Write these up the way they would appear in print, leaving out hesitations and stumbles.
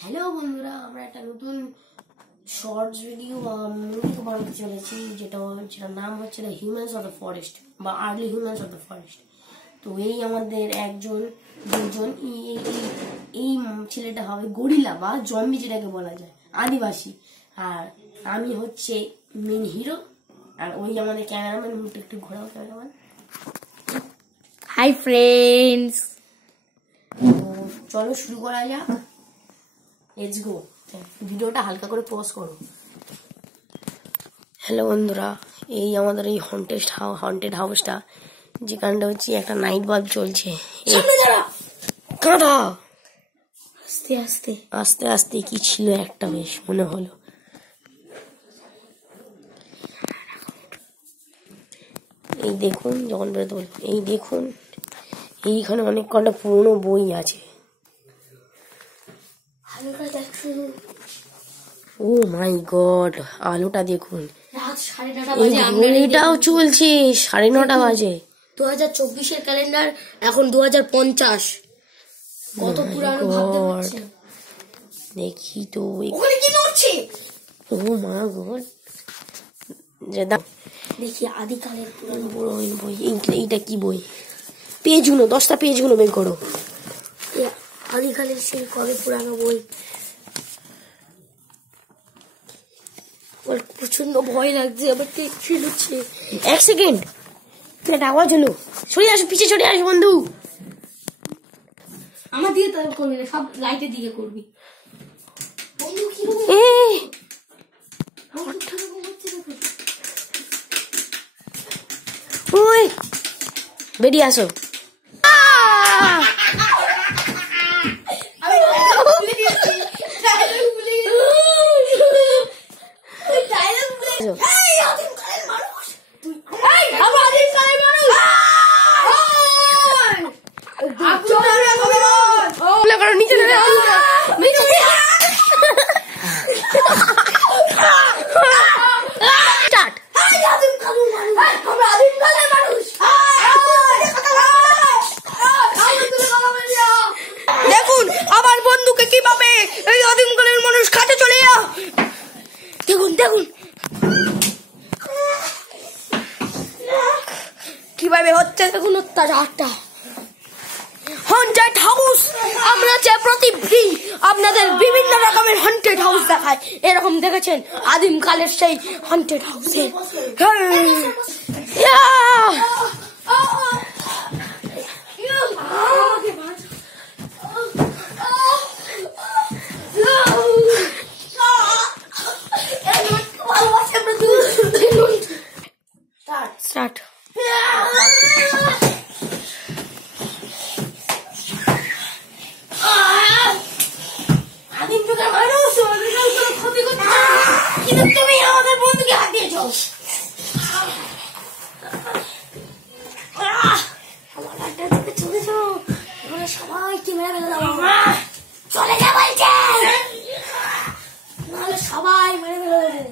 Hello বন্ধুরা, আমরা একটা নতুন শর্টস ভিডিও বা মুভি বানাতে চলেছি, যেটার নাম হচ্ছে the humans of the forest বা early humans of the forest. তো এই আমাদের একজন দুজন এই ছেলেটা হবে গরিলা বা জম্বি, যেটাকে বলা যায় আদিবাসী, আর আমি হচ্ছে মেন হিরো, আর ওই আমাদের ক্যামেরাম্যান। মুখটা একটু ঘোরাও ক্যামেরাম্যান। হাই ফ্রেন্ডস, চলো শুরু করা যাক। Let's go. ভিডিওটা হালকা করে পজ করো। হ্যালো বন্ধুরা, এই আমাদের এই হন্টেড হাউসটা, যেখানটা হচ্ছে একটা নাইট বাল্ব চলছে। কাঁদা আস্তে আস্তে আস্তে আস্তে কি ছিল একটা, বেশ মনে হলো। এই দেখুন, যখন বেরোতে বলবো, এই দেখুন এইখানে অনেক কটা পুরনো বই আছে। ও মাই গড, আলোটা দেখুন, ঘড়িটাও চলছে, 9:30 বাজে। 2024-এর ক্যালেন্ডার, এখন 2050। কত পুরানো ভাবতে পারছেন? দেখি তো ওখানে কি নড়ছে? ও মা গড, দেখি আদিকালের পুরানো বই। এইটা কি বই? পেজগুলো, 10টা পেজগুলো বের করো। আদিকালের সেই কবে পুরানো বই। প্রচন্ড ভয় লাগছে, আবার টেনশন হচ্ছে। 1 সেকেন্ড, একটা আওয়াজ হলো। সরে আসো, পিছিয়ে সরে আসো বন্ধু। আমার দিকে তার করবি না, সব লাইটের দিকে করবি। বন্ধু কি ওই বেরিয়ে আসো। দেখুন আমার বন্ধুকে কিভাবে এই আদিমকালের মানুষ খাতে চলে যা। দেখুন দেখুন কিভাবে হচ্ছে, দেখুন অত্যাচারটা। হন্টেড হাউস, আমরা যে প্রতিদিন আপনাদের বিভিন্ন রকমের হন্টেড হাউস দেখায়, এরকম দেখেছেন আদিমকালের সেই হন্টেড হাউসে? স্টার্ট। আদিম যুগের মানুষ ক্ষতি করতে, কিন্তু তুমি আমাদের বন্ধুকে হাত দিয়েছ। সবাইকে মেরে ফেলে দেবো। চলে যা বলছে, নাহলে সবাই মেরে ফেলে দেবো,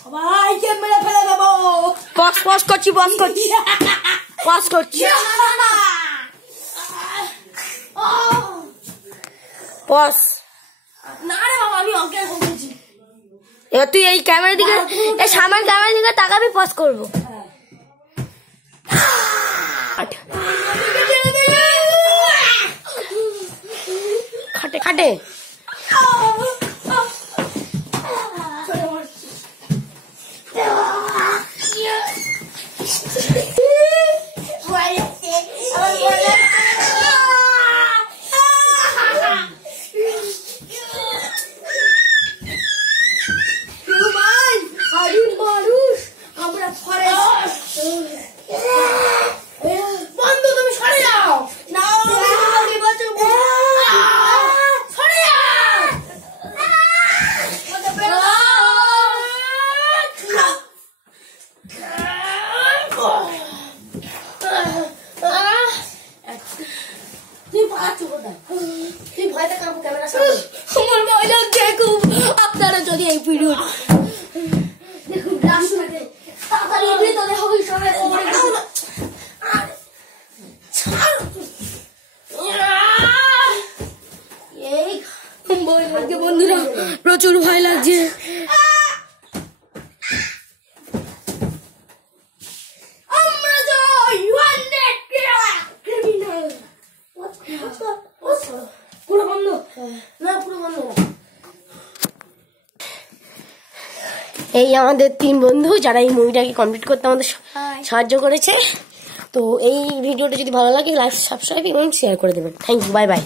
সবাইকে মেরে ফেলে দেবো। পজ করছি পজ। না রে বাবা, আমি অজ্ঞান হয়েছি। এবার তুই এই ক্যামেরার দিকে, এই সামনের ক্যামেরার দিকে তাকাবি, পজ করবো। খাটে খাটে বন্ধু তুমি সরে যাও না, আপনারা যদি এই ভিডিও দেখুন, তাড়াতাড়ি ভিতরে হবে সবাই। এই ভয় লাগছে বন্ধুরা, প্রচুর ভয় লাগছে। আমরা যাই 100 ক্রিমিনাল। পুরো বন্ধ না, পুরো বন্ধ না। এই আমাদের 3 বন্ধু যারা এই মুভিটাকে কমপ্লিট করতে আমাদের সাহায্য করেছে। তো এই ভিডিওটা যদি ভালো লাগে লাইক, সাবস্ক্রাইব এবং শেয়ার করে দেবেন। Thank you, bye by.